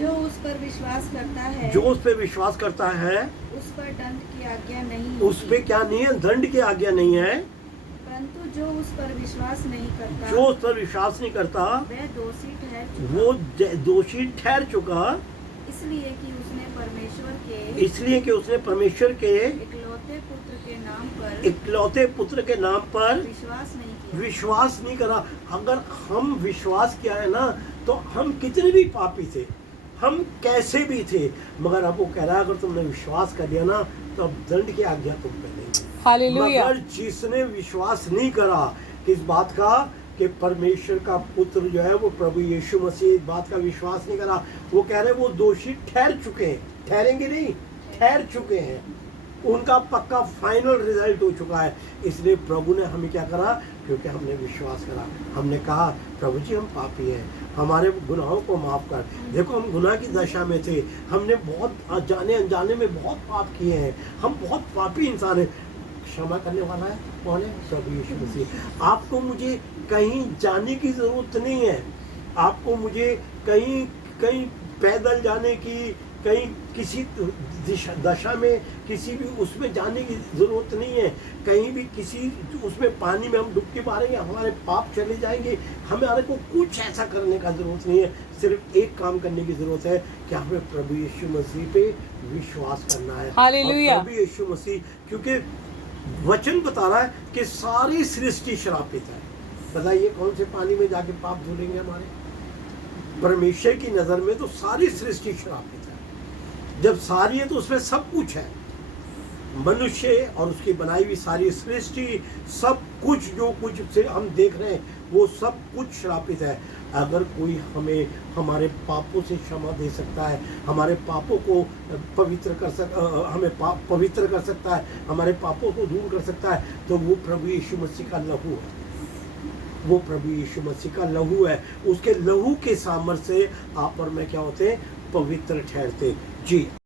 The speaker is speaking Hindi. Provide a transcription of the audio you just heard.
जो उस पर विश्वास करता है, जो उस पे विश्वास करता है उस पर दंड की आज्ञा नहीं उस पे होती। क्या नहीं है, दंड की आज्ञा नहीं है। परंतु जो उस पर विश्वास नहीं करता, जो उस पर विश्वास नहीं करता वह दोषी ठहर चुका, वो दोषी ठहर चुका, इसलिए कि उसने परमेश्वर के इसलिए कि उसने परमेश्वर के इकलौते पुत्र के नाम पर इकलौते पुत्र के नाम पर विश्वास नहीं किया। विश्वास नहीं करा। अगर हम विश्वास किया है ना, तो हम कितने भी पापी थे, हम कैसे भी थे, मगर अब वो कह रहा है अगर तुमने विश्वास कर लिया ना, तो अब दंड की आज्ञा तुम पे नहीं। हालेलुया। मगर जिसने विश्वास नहीं करा किस बात का, कि परमेश्वर का पुत्र जो है वो प्रभु यीशु मसीह, इस बात का विश्वास नहीं करा, वो कह रहे वो दोषी ठहर चुके हैं, ठहरेंगे नहीं, ठहर चुके हैं, उनका पक्का फाइनल रिजल्ट हो चुका है। इसलिए प्रभु ने हमें क्या करा, क्योंकि हमने विश्वास करा, हमने कहा प्रभु जी हम पापी हैं, हमारे गुनाहों को माफ कर। देखो हम गुनाह की दशा में थे, हमने बहुत जाने अनजाने में बहुत पाप किए हैं, हम बहुत पापी इंसान हैं। क्षमा करने वाला है कौन है? प्रभु यीशु मसीह। आपको मुझे कहीं जाने की जरूरत नहीं है, आपको मुझे कहीं कहीं पैदल जाने की, कहीं किसी दशा में किसी भी उसमें जाने की ज़रूरत नहीं है। कहीं भी किसी उसमें पानी में हम डुबकी मारेंगे हमारे पाप चले जाएंगे। हमारे को कुछ ऐसा करने का ज़रूरत नहीं है, सिर्फ एक काम करने की ज़रूरत है कि हमें प्रभु यीशु मसीह पे विश्वास करना है। हालेलुया। और प्रभु यीशु मसीह, क्योंकि वचन बता रहा है कि सारी सृष्टि श्रापित है। बताइए कौन से पानी में जाके पाप धुलेंगे हमारे? परमेश्वर की नज़र में तो सारी सृष्टि श्रापित है। जब सारी है तो उसमें सब कुछ है, मनुष्य और उसकी बनाई हुई सारी सृष्टि, सब कुछ जो कुछ से हम देख रहे हैं वो सब कुछ श्रापित है। अगर कोई हमें हमारे पापों से क्षमा दे सकता है, हमारे पापों को पवित्र कर हमें पवित्र कर सकता है, हमारे पापों को दूर कर सकता है, तो वो प्रभु यीशु मसीह का लहू है। वो प्रभु यीशु मसीह का लहू है। उसके लहू के सामर्थ्य से आप और मैं क्या होते हैं? पवित्र ठहरते। जी।